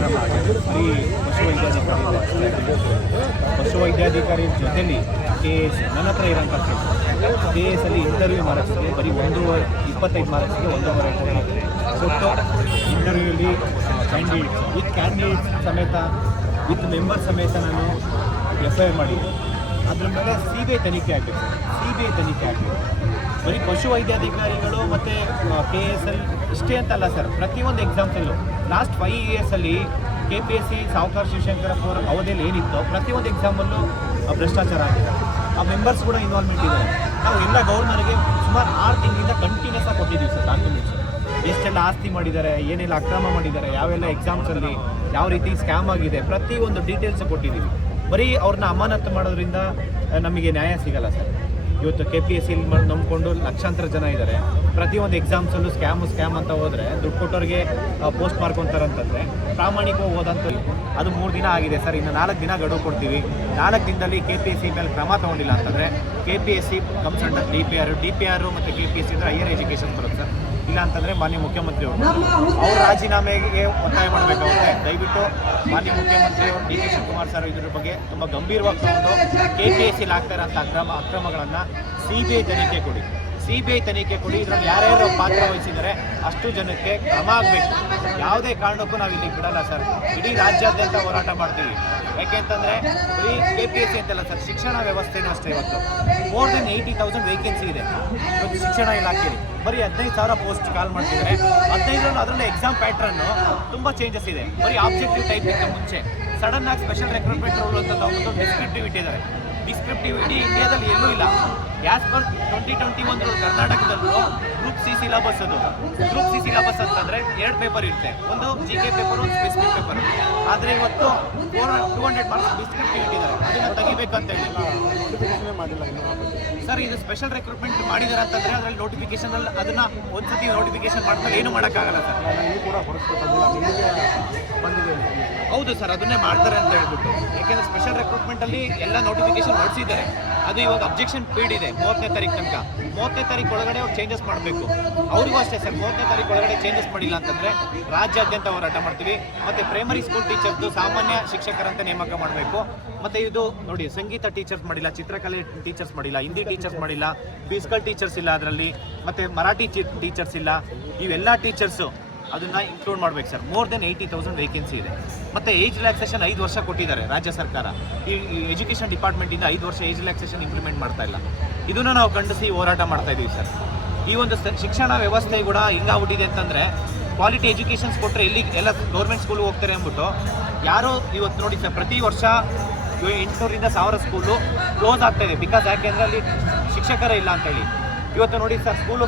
ಅಕ್ರಮ ಆಗಿದೆ. ಬರೀ ಪಶುವೈದ್ಯಾಧಿಕಾರಿ ಜೊತೆಲಿ KS ನನ್ನ ಹತ್ರ ಇರೋಂಥ KS ಅಲ್ಲಿ ಇಂಟರ್ವ್ಯೂ ಮಾರ್ಕ್ಸ್ಗೆ ಬರೀ 25 ಮಾರ್ಕ್ಸ್ಗೆ 1.5 ಕೊಟ್ಟು ಇಂಟರ್ವ್ಯೂಲಿ ಕ್ಯಾಂಡಿಡೇಟ್ಸ್ ಸಮೇತ ವಿತ್ ಮೆಂಬರ್ ಸಮೇತ ನಾನು FIR ಮಾಡಿದ್ದೆ. ಅದ್ರ ಮೇಲೆ CBI ತನಿಖೆ ಆಗಬೇಕು. ಬರೀ ಪಶುವೈದ್ಯಾಧಿಕಾರಿಗಳು ಮತ್ತು KS ಅಲ್ಲಿ ಇಷ್ಟೇ ಅಂತಲ್ಲ ಸರ್, ಪ್ರತಿಯೊಂದು ಎಕ್ಸಾಮ್ಸಲ್ಲೂ ಲಾಸ್ಟ್ 5 ಇಯರ್ಸಲ್ಲಿ KPSC ಸಾವುಕಾರ ಶಿವಶಂಕರಪ್ಪ ಅವರ ಅವಧಿಯಲ್ಲಿ ಏನಿತ್ತು ಪ್ರತಿಯೊಂದು ಎಕ್ಸಾಮಲ್ಲೂ ಭ್ರಷ್ಟಾಚಾರ ಆಗಿದೆ. ಆ ಮೆಂಬರ್ಸ್ ಕೂಡ ಇನ್ವಾಲ್ವ್ಮೆಂಟ್ ಇದೆ. ನಾವು ಎಲ್ಲ ಗೌರ್ನರ್ಗೆ ಸುಮಾರು 6 ತಿಂಗಳಿಂದ ಕಂಟಿನ್ಯೂಸ್ ಆಗಿ ಕೊಟ್ಟಿದ್ದೀವಿ ಸರ್ ಡಾಕ್ಯುಮೆಂಟ್ಸ್. ಎಷ್ಟೆಲ್ಲ ಆಸ್ತಿ ಮಾಡಿದ್ದಾರೆ, ಏನೆಲ್ಲ ಅಕ್ರಮ ಮಾಡಿದ್ದಾರೆ, ಯಾವೆಲ್ಲ ಎಕ್ಸಾಮ್ಸಲ್ಲಿ ಯಾವ ರೀತಿ ಸ್ಕ್ಯಾಮ್ ಆಗಿದೆ, ಪ್ರತಿಯೊಂದು ಡೀಟೇಲ್ಸ್ ಕೊಟ್ಟಿದ್ದೀವಿ. ಬರೀ ಅವ್ರನ್ನ ಅಮಾನತು ಮಾಡೋದ್ರಿಂದ ನಮಗೆ ನ್ಯಾಯ ಸಿಗಲ್ಲ ಸರ್. ಇವತ್ತು KPSCಲಿ ನಂಬ್ಕೊಂಡು ಲಕ್ಷಾಂತರ ಜನ ಇದ್ದಾರೆ. ಪ್ರತಿಯೊಂದು ಎಕ್ಸಾಮ್ಸಲ್ಲೂ ಸ್ಕ್ಯಾಮ್ ಅಂತ ಹೋದರೆ ದುಡ್ಡು ಕೊಟ್ಟವ್ರಿಗೆ ಪೋಸ್ಟ್ ಮಾಡ್ಕೊತಾರಂತಂದರೆ ಪ್ರಾಮಾಣಿಕವಾಗಿ ಹೋದಂತ ಅದು 3 ದಿನ ಆಗಿದೆ ಸರ್. ಇನ್ನು 4 ದಿನ ಗಡುವು ಕೊಡ್ತೀವಿ. 4 ದಿನದಲ್ಲಿ KPSC ಮೇಲೆ ಕ್ರಮ ತೊಗೊಂಡಿಲ್ಲ ಅಂತಂದರೆ KPSC ಕಮ್ಸ್ ಅಂಡರ್ DPR ಮತ್ತು KPSC ಅಂದರೆ ಹೈಯರ್ ಎಜುಕೇಷನ್ ಬರುತ್ತೆ ಸರ್. ಇಲ್ಲ ಅಂತಂದರೆ ಮಾನ್ಯ ಮುಖ್ಯಮಂತ್ರಿ ಅವ್ರ ರಾಜೀನಾಮೆಗೆ ಒತ್ತಾಯ ಮಾಡಬೇಕಾಗುತ್ತೆ. ದಯವಿಟ್ಟು ಮಾನ್ಯ ಮುಖ್ಯಮಂತ್ರಿಯವರು DK ಶಿವಕುಮಾರ್ ಸರ್ ಇದ್ರ ಬಗ್ಗೆ ತುಂಬ ಗಂಭೀರವಾಗಿ ತಗೊಂಡು KPSCಲಿ ಆಗ್ತಾ ಇರೋಂಥ ಅಕ್ರಮಗಳನ್ನು CBI ತನಿಖೆ ಕೊಡಿ. ಇದರಲ್ಲಿ ಯಾರ್ಯಾರು ಪಾತ್ರ ವಹಿಸಿದರೆ ಅಷ್ಟು ಜನಕ್ಕೆ ಕ್ರಮ ಆಗಬೇಕು. ಯಾವುದೇ ಕಾರಣಕ್ಕೂ ನಾವು ಇಲ್ಲಿ ಬಿಡಲ್ಲ ಸರ್. ಇಡೀ ರಾಜ್ಯಾದ್ಯಂತ ಹೋರಾಟ ಮಾಡ್ತೀವಿ. ಯಾಕೆಂತಂದರೆ ಬರೀ KPSC ಅಂತಲ್ಲ ಸರ್, ಶಿಕ್ಷಣ ವ್ಯವಸ್ಥೆನೂ ಅಷ್ಟೇ. ಇವತ್ತು ಮೋರ್ ದೆನ್ 80,000 ವೇಕೆನ್ಸಿ ಇದೆ ಇವತ್ತು ಶಿಕ್ಷಣ ಇಲಾಖೆಯಲ್ಲಿ. ಬರೀ 15,000 ಪೋಸ್ಟ್ ಕಾಲ್ ಮಾಡ್ತಿದ್ದಾರೆ. 15 ಅದರಲ್ಲಿ ಎಕ್ಸಾಮ್ ಪ್ಯಾಟ್ರನ್ನು ತುಂಬ ಚೇಂಜಸ್ ಇದೆ. ಬರೀ ಆಬ್ಜೆಕ್ಟಿವ್ ಟೈಪಿಂದ ಮುಂಚೆ ಸಡನ್ ಆಗಿ ಸ್ಪೆಷಲ್ ರೆಕ್ರೂಟ್ಮೆಂಟ್ ರೂಲ್ ಅಂತ ಒಂದು ಡಿಸ್ಕ್ರಿಪ್ಟಿವ್ ಇಟ್ಟಿದ್ದಾರೆ. ಇಡೀ ಇಂಡಿಯಾದಲ್ಲಿ ಎಲ್ಲೂ ಇಲ್ಲ. ಆ್ಯಸ್ ಪರ್ 2021 ರೂಲ್ ಕರ್ನಾಟಕದಲ್ಲೂ ಗ್ರೂಪ್ ಸಿ ಸಿಲಬಸ್ ಅಂತಂದರೆ 2 ಪೇಪರ್ ಇರುತ್ತೆ. ಒಂದು GK ಪೇಪರು, ಒಂದು ಸ್ಪೆಸಿಫಿಕ್ ಪೇಪರ್. ಆದರೆ ಇವತ್ತು 200 ಮಾರ್ಕ್ಸ್ ಡಿಸ್ಕ್ರಿಪ್ಟಿವ್ ಇಟ್ಟಿದ್ದಾರೆ. ಅದನ್ನು ತೆಗಿಬೇಕಂತ ಹೇಳಿ ಸರ್. ಇದು ಸ್ಪೆಷಲ್ ರೆಕ್ರೂಟ್ಮೆಂಟ್ ಮಾಡಿದ್ದಾರೆ ಅಂತಂದರೆ ಅದರಲ್ಲಿ ನೋಟಿಫಿಕೇಶನಲ್ಲಿ ಅದನ್ನು ಒಂದ್ಸತಿ ನೋಟಿಫಿಕೇಶನ್ ಮಾಡಿದ್ರೆ ಏನು ಮಾಡೋಕ್ಕಾಗಲ್ಲ ಸರ್. ಹೌದು ಸರ್, ಅದನ್ನೇ ಮಾಡ್ತಾರೆ ಅಂತ ಹೇಳ್ಬಿಟ್ಟು. ಯಾಕೆಂದರೆ ಸ್ಪೆಷಲ್ ರೆಕ್ರೂಟ್ಮೆಂಟಲ್ಲಿ ಎಲ್ಲ ನೋಟಿಫಿಕೇಶನ್ ಹೊರಡಿಸಿದ್ದಾರೆ. ಅದು ಇವಾಗ ಅಬ್ಜೆಕ್ಷನ್ ಪೀರಿಯಡ್ ಇದೆ 30ನೇ ತಾರೀಕು ತನಕ. 30ನೇ ತಾರೀಕು ಒಳಗಡೆ ಅವ್ರು ಚೇಂಜಸ್ ಮಾಡಬೇಕು. ಅವ್ರಿಗೂ ಅಷ್ಟೇ ಸರ್, 30ನೇ ತಾರೀಕು ಒಳಗಡೆ ಚೇಂಜಸ್ ಮಾಡಿಲ್ಲ ಅಂತಂದರೆ ರಾಜ್ಯಾದ್ಯಂತ ಹೋರಾಟ ಮಾಡ್ತೀವಿ. ಮತ್ತು ಪ್ರೈಮರಿ ಸ್ಕೂಲ್ ಟೀಚರ್ಸ್ದು ಸಾಮಾನ್ಯ ಶಿಕ್ಷಕರಂತ ನೇಮಕ ಮಾಡಬೇಕು. ಮತ್ತು ಇದು ನೋಡಿ, ಸಂಗೀತ ಟೀಚರ್ಸ್ ಮಾಡಿಲ್ಲ, ಚಿತ್ರಕಲೆ ಟೀಚರ್ಸ್ ಮಾಡಿಲ್ಲ, ಹಿಂದಿ ಟೀಚರ್ಸ್ ಮಾಡಿಲ್ಲ, ಫಿಸಿಕಲ್ ಟೀಚರ್ಸ್ ಇಲ್ಲ ಅದರಲ್ಲಿ, ಮತ್ತು ಮರಾಠಿ ಟೀಚರ್ಸ್ ಇಲ್ಲ. ಇವೆಲ್ಲ ಟೀಚರ್ಸು ಅದನ್ನು ಇನ್ಕ್ಲೂಡ್ ಮಾಡ್ಬೇಕು ಸರ್. ಮೋರ್ ದೆನ್ 80,000 ವೇಕೆನ್ಸಿ ಇದೆ. ಮತ್ತು ಏಜ್ ರಿಲ್ಯಾಕ್ಸೇಷನ್ 5 ವರ್ಷ ಕೊಟ್ಟಿದ್ದಾರೆ ರಾಜ್ಯ ಸರ್ಕಾರ. ಈ ಎಜುಕೇಷನ್ ಡಿಪಾರ್ಟ್ಮೆಂಟಿಂದ 5 ವರ್ಷ ಏಜ್ ರಿಲ್ಯಾಕ್ಸೇಷನ್ ಇಂಪ್ಲಿಮೆಂಟ್ ಮಾಡ್ತಾ ಇಲ್ಲ. ಇದನ್ನು ನಾವು ಖಂಡಿಸಿ ಹೋರಾಟ ಮಾಡ್ತಾ ಇದ್ದೀವಿ ಸರ್. ಈ ಒಂದು ಶಿಕ್ಷಣ ವ್ಯವಸ್ಥೆ ಕೂಡ ಹಿಂಗಾಗ್ಬಿಟ್ಟಿದೆ ಅಂತಂದರೆ, ಕ್ವಾಲಿಟಿ ಎಜುಕೇಷನ್ಸ್ ಕೊಟ್ಟರೆ ಎಲ್ಲ ಗೌರ್ಮೆಂಟ್ ಸ್ಕೂಲ್ಗೆ ಹೋಗ್ತಾರೆ ಅಂದ್ಬಿಟ್ಟು ಯಾರೋ ಇವತ್ತು ನೋಡಿ ಸರ್, ಪ್ರತಿ ವರ್ಷ 800ರಿಂದ 1000 ಸ್ಕೂಲು ಕ್ಲೋಸ್ ಆಗ್ತಾಯಿದೆ. ಬಿಕಾಸ್ ಯಾಕೆಂದರೆ ಅಲ್ಲಿ ಶಿಕ್ಷಕರೇ ಇಲ್ಲ ಅಂತೇಳಿ. ಇವತ್ತು ನೋಡಿ ಸರ್, ಸ್ಕೂಲು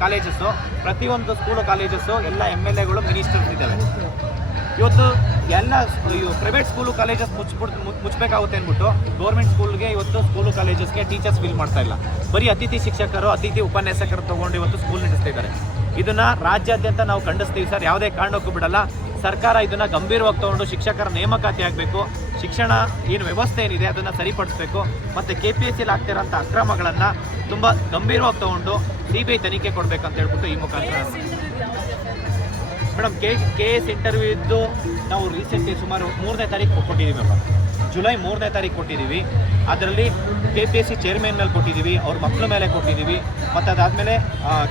ಕಾಲೇಜಸ್ಸು ಪ್ರತಿಯೊಂದು ಸ್ಕೂಲು ಕಾಲೇಜಸ್ಸು ಎಲ್ಲ MLAಗಳು ಮಿನಿಸ್ಟರ್ಸ್ ಇದ್ದಾವೆ. ಇವತ್ತು ಎಲ್ಲ ಪ್ರೈವೇಟ್ ಸ್ಕೂಲು ಕಾಲೇಜಸ್ ಮುಚ್ಚಬೇಕಾಗುತ್ತೆ ಅಂದ್ಬಿಟ್ಟು ಗೌರ್ಮೆಂಟ್ ಸ್ಕೂಲ್ಗೆ ಇವತ್ತು ಸ್ಕೂಲು ಕಾಲೇಜಸ್ಗೆ ಟೀಚರ್ಸ್ ಫಿಲ್ ಮಾಡ್ತಾ ಇಲ್ಲ. ಬರೀ ಅತಿಥಿ ಶಿಕ್ಷಕರು, ಅತಿಥಿ ಉಪನ್ಯಾಸಕರು ತೊಗೊಂಡು ಇವತ್ತು ಸ್ಕೂಲ್ ನಡೆಸ್ತಾ ಇದ್ದಾರೆ. ಇದನ್ನು ರಾಜ್ಯಾದ್ಯಂತ ನಾವು ಖಂಡಿಸ್ತೀವಿ ಸರ್. ಯಾವುದೇ ಕಾರಣಕ್ಕೂ ಬಿಡಲ್ಲ. ಸರ್ಕಾರ ಇದನ್ನು ಗಂಭೀರವಾಗಿ ತೊಗೊಂಡು ಶಿಕ್ಷಕರ ನೇಮಕಾತಿ ಆಗಬೇಕು. ಶಿಕ್ಷಣ ಏನು ವ್ಯವಸ್ಥೆ ಏನಿದೆ ಅದನ್ನು ಸರಿಪಡಿಸಬೇಕು. ಮತ್ತು KPSCಲಿ ಆಗ್ತಿರೋಂಥ ಅಕ್ರಮಗಳನ್ನು ತುಂಬ ಗಂಭೀರವಾಗಿ ತೊಗೊಂಡು CBI ತನಿಖೆ ಕೊಡಬೇಕಂತ ಹೇಳ್ಬಿಟ್ಟು ಈ ಮುಖಾಂತರ ಮೇಡಮ್ KS ಇಂಟರ್ವ್ಯೂ ಇದ್ದು ನಾವು ರೀಸೆಂಟ್ಲಿ ಸುಮಾರು 3ನೇ ತಾರೀಕು ಕೊಟ್ಟಿದ್ದೀವಿ ಮೇಡಮ್. ಜುಲೈ 3ನೇ ತಾರೀಕು ಕೊಟ್ಟಿದ್ದೀವಿ. ಅದರಲ್ಲಿ KPSC ಚೇರ್ಮನ್ ಮೇಲೆ ಕೊಟ್ಟಿದ್ದೀವಿ, ಅವ್ರ ಮಕ್ಕಳ ಮೇಲೆ ಕೊಟ್ಟಿದ್ದೀವಿ. ಮತ್ತು ಅದಾದಮೇಲೆ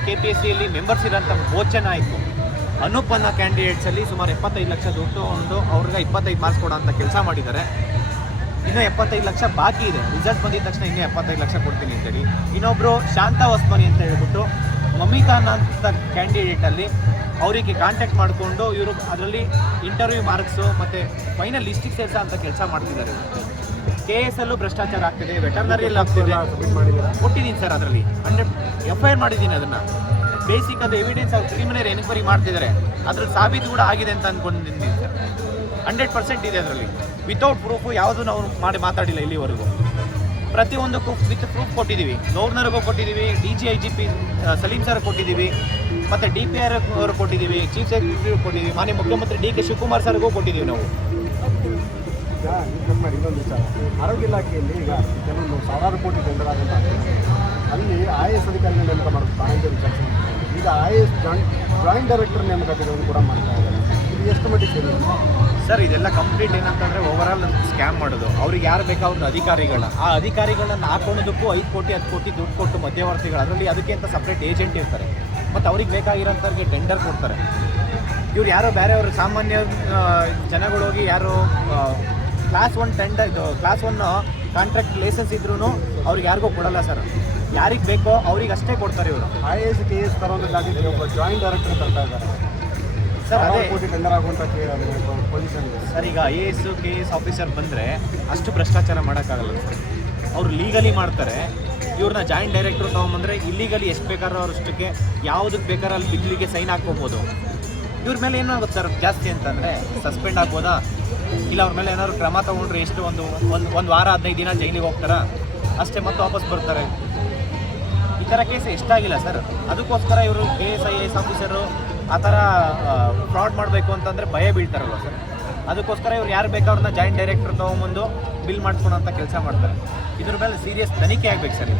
KPSCಯಲ್ಲಿ ಮೆಂಬರ್ಸ್ ಇರೋಂಥ ಭೋಜನ ಆಯಿತು. ಅನೂಪ್ ಅನ್ನೋ ಕ್ಯಾಂಡಿಡೇಟ್ಸಲ್ಲಿ ಸುಮಾರು 75 ಲಕ್ಷ ದುಡ್ಡು ತೊಗೊಂಡು ಅವ್ರಿಗೆ 25 ಮಾರ್ಕ್ಸ್ ಕೊಡೋಂಥ ಕೆಲಸ ಮಾಡಿದ್ದಾರೆ. ಇನ್ನೂ 75 ಲಕ್ಷ ಬಾಕಿ ಇದೆ. ರಿಸಲ್ಟ್ ಬಂದಿದ ತಕ್ಷಣ ಇನ್ನೂ 75 ಲಕ್ಷ ಕೊಡ್ತೀನಿ ಅಂತೇಳಿ. ಇನ್ನೊಬ್ಬರು ಶಾಂತಾ ವಸ್ಮನಿ ಅಂತ ಹೇಳ್ಬಿಟ್ಟು ಮಮಿತಾ ಅಂತ ಕ್ಯಾಂಡಿಡೇಟಲ್ಲಿ ಅವರಿಗೆ ಕಾಂಟ್ಯಾಕ್ಟ್ ಮಾಡಿಕೊಂಡು ಇವರು ಅದರಲ್ಲಿ ಇಂಟರ್ವ್ಯೂ ಮಾರ್ಕ್ಸು ಮತ್ತು ಫೈನಲ್ ಲಿಸ್ಟಿಗೆ ಸೇರಿಸೋ ಅಂತ ಕೆಲಸ ಮಾಡ್ತಿದ್ದಾರೆ. KS ಅಲ್ಲೂ ಭ್ರಷ್ಟಾಚಾರ ಆಗ್ತಿದೆ, ವೆಟರ್ನರಿಯಲ್ಲಿ ಆಗ್ತಿದೆ. ಕೊಟ್ಟಿದ್ದೀನಿ ಸರ್, ಅದರಲ್ಲಿ 100 FIR ಮಾಡಿದ್ದೀನಿ. ಅದನ್ನು ಬೇಸಿಕ್ ಅದು ಎವಿಡೆನ್ಸ್ ಪ್ರಿಲಿಮಿನರಿ ಎನ್ಕ್ವೈರಿ ಮಾಡ್ತಿದ್ದಾರೆ. ಅದ್ರಲ್ಲಿ ಸಾಬೀತು ಕೂಡ ಆಗಿದೆ ಅಂತ ಅಂದ್ಕೊಂಡಿದ್ದೀನಿ ಸರ್. 100% ಇದೆ ಅದರಲ್ಲಿ. ವಿತೌಟ್ ಪ್ರೂಫು ಯಾವುದು ನಾವು ಮಾತಾಡಿಲ್ಲ ಇಲ್ಲಿವರೆಗೂ. ಪ್ರತಿಯೊಂದಕ್ಕೂ ವಿತ್ ಪ್ರೂಫ್ ಕೊಟ್ಟಿದ್ದೀವಿ. ಗವರ್ನರ್ಗೂ ಕೊಟ್ಟಿದ್ದೀವಿ, DGIGP ಸಲೀಂ ಸರ್ ಕೊಟ್ಟಿದ್ದೀವಿ, ಮತ್ತು DPR ಅವರು ಕೊಟ್ಟಿದ್ದೀವಿ, ಚೀಫ್ ಸೆಕ್ರೆಟರಿ ಕೊಟ್ಟಿದ್ದೀವಿ, ಮಾನ್ಯ ಮುಖ್ಯಮಂತ್ರಿ DK ಶಿವಕುಮಾರ್ ಸರ್ಗೂ ಕೊಟ್ಟಿದ್ದೀವಿ ನಾವು. ಈಗ ಇನ್ನೊಂದು ವಿಚಾರ, ಆರೋಗ್ಯ ಇಲಾಖೆಯಲ್ಲಿ ಈಗ ಕೆಲವೊಂದು ಸಾವಿರಾರು ಕೋಟಿ ಟೆಂಡರ್ ಆಗುತ್ತೆ. ಅಲ್ಲಿ IAS ಅಧಿಕಾರಿಗಳ ನೇಮಕ ಮಾಡೋದು ತಾನೇ ವಿಚಾರಿಸಿ. ಈಗ IAS ಜಾಯಿಂಟ್ ಡೈರೆಕ್ಟರ್ ನೇಮಕಾತಿಗಳನ್ನು ಕೂಡ ಮಾಡ್ತಾ ಇದ್ದಾರೆ. ಇದು ಎಷ್ಟು ಮಟ್ಟಿಗೆ ಸರಿ ಸರ್ ಇದೆಲ್ಲ ಕಂಪ್ಲೀಟ್ ಏನಂತಂದರೆ ಓವರಾಲ್ ಸ್ಕ್ಯಾಮ್ ಮಾಡೋದು. ಅವ್ರಿಗೆ ಯಾರು ಬೇಕಾ ಅವ್ರನ್ನ ಅಧಿಕಾರಿಗಳನ್ನ ಆ ಅಧಿಕಾರಿಗಳನ್ನ ಹಾಕೊಳ್ಳೋದಕ್ಕೂ 5 ಕೋಟಿ 10 ಕೋಟಿ ದುಡ್ಡು ಕೊಟ್ಟು ಮಧ್ಯವರ್ತಿಗಳು, ಅದರಲ್ಲಿ ಅದಕ್ಕೆ ಅಂತ ಸಪ್ರೇಟ್ ಏಜೆಂಟ್ ಇರ್ತಾರೆ ಮತ್ತು ಅವ್ರಿಗೆ ಬೇಕಾಗಿರೋಂಥವ್ರಿಗೆ ಟೆಂಡರ್ ಕೊಡ್ತಾರೆ. ಇವ್ರು ಯಾರೋ ಬೇರೆಯವರು ಸಾಮಾನ್ಯ ಜನಗಳು ಹೋಗಿ ಯಾರು ಕ್ಲಾಸ್ 1 ಟೆಂಡರ್ ಇದು ಕ್ಲಾಸ್ 1 ಕಾಂಟ್ರಾಕ್ಟ್ ಲೈಸೆನ್ಸ್ ಇದ್ರೂ ಅವ್ರಿಗೆ ಯಾರಿಗೂ ಕೊಡಲ್ಲ ಸರ್. ಯಾರಿಗೆ ಬೇಕೋ ಅವ್ರಿಗೆ ಅಷ್ಟೇ ಕೊಡ್ತಾರೆ ಇವರು. IAS KS ತರೋದ್ರ ಜಾಗಕ್ಕೆ ಒಬ್ಬ ಜಾಯಿಂಟ್ ಡೈರೆಕ್ಟರ್ ತರ್ತಾ ಇದ್ದಾರೆ ಸರ್ ಅದೇ ಕೋಟಿ ಟೆಂಡರ್ ಆಗುವಂಥ ಪೊಸಿಷನ್ ಇದೆ ಸರ್. ಈಗ IAS KS ಆಫೀಸರ್ ಬಂದರೆ ಅಷ್ಟು ಭ್ರಷ್ಟಾಚಾರ ಮಾಡೋಕ್ಕಾಗಲ್ಲ ಸರ್. ಅವ್ರು ಲೀಗಲಿ ಮಾಡ್ತಾರೆ. ಇವ್ರನ್ನ ಜಾಯಿಂಟ್ ಡೈರೆಕ್ಟ್ರು ತೊಗೊಂಬಂದರೆ ಇಲ್ಲೀಗಲಿ ಎಷ್ಟು ಬೇಕಾದ್ರೂ ಅಷ್ಟಕ್ಕೆ ಯಾವುದಕ್ಕೆ ಬೇಕಾದ್ರೂ ಅಲ್ಲಿ ಬಿಡ್ಲಿಗೆ ಸೈನ್ ಹಾಕ್ಕೋಬೋದು. ಇವ್ರ ಮೇಲೆ ಏನಾಗುತ್ತೆ ಸರ್ ಜಾಸ್ತಿ ಅಂತಂದರೆ ಸಸ್ಪೆಂಡ್ ಆಗ್ಬೋದಾ, ಇಲ್ಲ ಅವ್ರ ಮೇಲೆ ಏನಾದ್ರು ಕ್ರಮ ತೊಗೊಂಡ್ರೆ ಎಷ್ಟು ಒಂದು ವಾರ 15 ದಿನ ಜೈಲಿಗೆ ಹೋಗ್ತಾರಾ ಅಷ್ಟೇ, ಮತ್ತೆ ವಾಪಸ್ ಬರ್ತಾರೆ. ಈ ಥರ ಕೇಸ್ ಎಷ್ಟಾಗಿಲ್ಲ ಸರ್. ಅದಕ್ಕೋಸ್ಕರ ಇವರು KS IAS ಆಫೀಸರು ಆ ಥರ ಫ್ರಾಡ್ ಮಾಡಬೇಕು ಅಂತಂದರೆ ಭಯ ಬೀಳ್ತಾರಲ್ವ ಸರ್. ಅದಕ್ಕೋಸ್ಕರ ಇವ್ರು ಯಾರು ಬೇಕು ಅವ್ರನ್ನ ಜಾಯಿಂಟ್ ಡೈರೆಕ್ಟರ್ ತೊಗೊಂಬಂದು ಬಿಲ್ ಮಾಡಿಸ್ಕೊಳೋಂಥ ಕೆಲಸ ಮಾಡ್ತಾರೆ. ಇದ್ರ ಮೇಲೆ ಸೀರಿಯಸ್ ತನಿಖೆ ಆಗಬೇಕು ಸರ್.